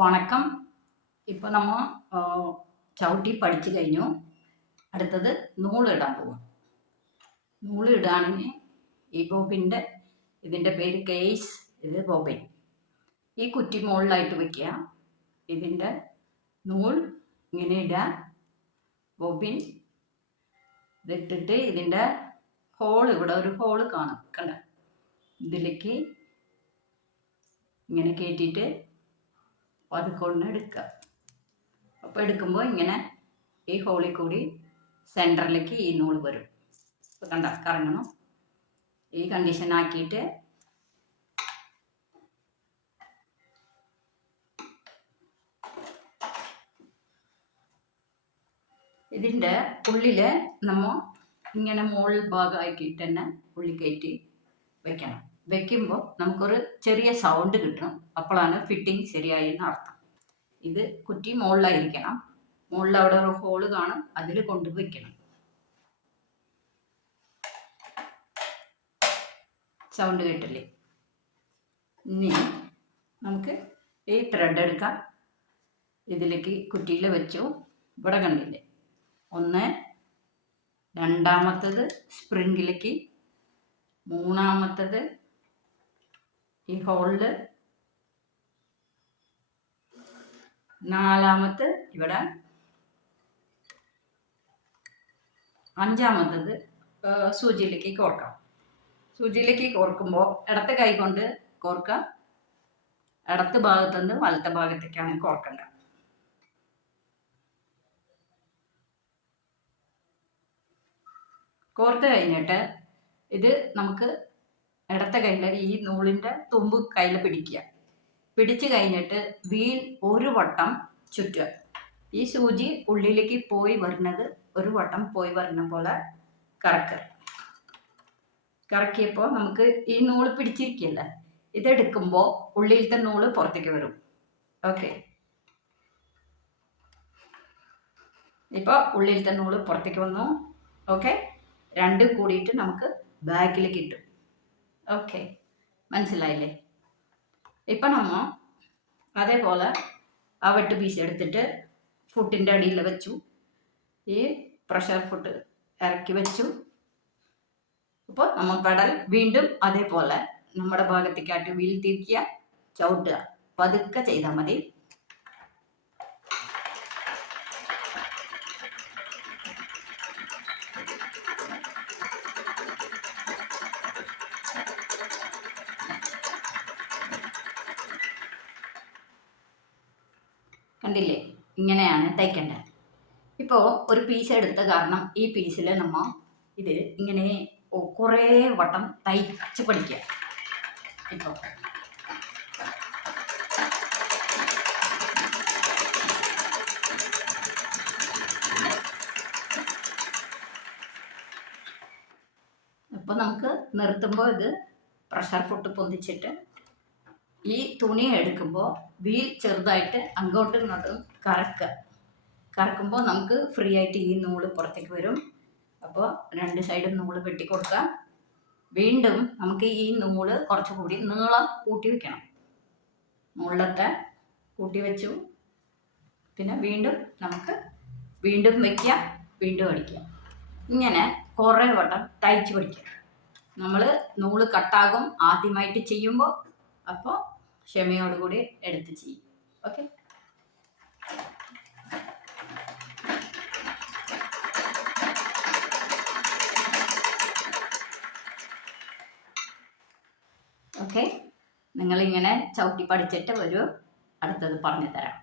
വണക്കം. ഇപ്പോൾ നമ്മൾ ചവിട്ടി പഠിച്ചു കഴിഞ്ഞു. അടുത്തത് നൂലിടാൻ പോകും. നൂലിടുകയാണെങ്കിൽ ഈ ബോബിൻ്റെ ഇതിൻ്റെ പേര് കേസ്, ഇത് ബോബിൻ. ഈ കുറ്റി മുകളിലായിട്ട് വയ്ക്കുക. ഇതിൻ്റെ നൂൽ ഇങ്ങനെ ഇടുക. ബോബിൻ ഇതിട്ടിട്ട് ഇതിൻ്റെ ഹോൾ, ഇവിടെ ഒരു ഹോൾ കാണും, കണ്ട, ഇതിലേക്ക് ഇങ്ങനെ കയറ്റിയിട്ട് അതുകൊണ്ട് എടുക്കുക. അപ്പോൾ എടുക്കുമ്പോൾ ഇങ്ങനെ ഈ ഹോളിൽ കൂടി സെൻറ്ററിലേക്ക് ഈ നൂല് വരും. ഇപ്പോൾ കണ്ട, കറങ്ങണം. ഈ കണ്ടീഷൻ ആക്കിയിട്ട് ഇതിൻ്റെ ഉള്ളിൽ നമ്മൾ ഇങ്ങനെ മുകൾ ഭാഗമാക്കിയിട്ട് തന്നെ ഉള്ളി കയറ്റി വെക്കണം. വെക്കുമ്പോൾ നമുക്കൊരു ചെറിയ സൗണ്ട് കിട്ടണം. അപ്പോഴാണ് ഫിറ്റിംഗ് ശരിയായി എന്ന് അർത്ഥം. ഇത് കുറ്റി മുകളിലായിരിക്കണം. മുകളിൽ അവിടെ ഒരു ഹോള് കാണും, അതിൽ കൊണ്ട് വെക്കണം. സൗണ്ട് കേട്ടില്ലേ? ഇനി നമുക്ക് ഈ ത്രെഡ് എടുക്കാം. ഇതിലേക്ക് കുറ്റിയിൽ വെച്ചു. ഇവിടെ കണ്ടില്ലേ, ഒന്ന്, രണ്ടാമത്തത് സ്പ്രിങ്ങിലേക്ക്, മൂന്നാമത്തത് ഈ ഹോളിൽ, നാലാമത്തെ ഇവിടെ, അഞ്ചാമത്തത് സൂചിയിലേക്ക് കോർക്കാം. സൂചിയിലേക്ക് കോർക്കുമ്പോൾ ഇടത്തെ കൈ കൊണ്ട് കോർക്കാം. ഇടത്ത് ഭാഗത്തുനിന്ന് വലത്തെ ഭാഗത്തേക്കാണ് കോർക്കേണ്ടത്. കോർത്ത് കഴിഞ്ഞിട്ട് ഇത് നമുക്ക് ഇടത്തെ കയ്യിൽ ഈ നൂലിൻ്റെ തുമ്പ് കയ്യിൽ പിടിക്കുക. പിടിച്ച് കഴിഞ്ഞിട്ട് വീൽ ഒരു വട്ടം ചുറ്റുക. ഈ സൂചി ഉള്ളിലേക്ക് പോയി വരുന്നത് ഒരു വട്ടം പോയി വരുന്ന പോലെ കറക്കുക. കറക്കിയപ്പോൾ നമുക്ക് ഈ നൂല് പിടിച്ചിരിക്കില്ല. ഇതെടുക്കുമ്പോൾ ഉള്ളിലത്തെ നൂല് പുറത്തേക്ക് വരും. ഓക്കെ, ഇപ്പോൾ ഉള്ളിലത്തെ നൂല് പുറത്തേക്ക് വന്നു. ഓക്കെ, രണ്ടും കൂടിയിട്ട് നമുക്ക് ബാക്കിലേക്ക് ഇട്ടു. ഓക്കെ, മനസ്സിലായില്ലേ? ഇപ്പം നമ്മൾ അതേപോലെ ആ വെട്ട് പീസ് എടുത്തിട്ട് ഫുട്ടിൻ്റെ അടിയിൽ വെച്ചു. ഈ പ്രഷർ ഫുട്ട് ഇറക്കി വെച്ചു. അപ്പോൾ നമ്മൾ പെടൽ വീണ്ടും അതേപോലെ നമ്മുടെ ഭാഗത്തേക്കായിട്ട് വീൽ തിരിക്കുക, ചവിട്ടുക. പതുക്കെ ചെയ്താൽ മതി. കണ്ടില്ലേ, ഇങ്ങനെയാണ് തയ്ക്കേണ്ടത്. ഇപ്പോൾ ഒരു പീസ് എടുത്ത കാരണം ഈ പീസിൽ നമ്മൾ ഇത് ഇങ്ങനെ കുറേ വട്ടം തയ്ച്ച് പഠിക്കുക. ഇപ്പോൾ ഇപ്പോൾ നമുക്ക് നിർത്തുമ്പോൾ ഇത് പ്രഷർ ഫുട്ട് പൊന്തിച്ചിട്ട് ഈ തുണി എടുക്കുമ്പോൾ വീൽ ചെറുതായിട്ട് അങ്ങോട്ടും ഇങ്ങോട്ടും കറക്കുക. കറക്കുമ്പോൾ നമുക്ക് ഫ്രീ ആയിട്ട് ഈ നൂല് പുറത്തേക്ക് വരും. അപ്പോൾ രണ്ട് സൈഡും നൂല് വെട്ടി കൊടുക്കുക. വീണ്ടും നമുക്ക് ഈ നൂല് കുറച്ചുകൂടി നീളം കൂട്ടി വയ്ക്കണം. മുകളിലത്തെ കൂട്ടി വെച്ചു. പിന്നെ വീണ്ടും നമുക്ക് വീണ്ടും വയ്ക്കുക, വീണ്ടും അടിക്കുക. ഇങ്ങനെ കുറേ വട്ടം തയ്ച്ച് പഠിക്കുക. നമ്മൾ നൂല് കട്ടാകും ആദ്യമായിട്ട് ചെയ്യുമ്പോൾ. അപ്പോൾ ക്ഷമയോടുകൂടി എടുത്ത് ചെയ്യും. ഓക്കെ, ഓക്കെ, നിങ്ങളിങ്ങനെ ചവിട്ടി പഠിച്ചിട്ട് ഒരു അടുത്തത് പറഞ്ഞു തരാം.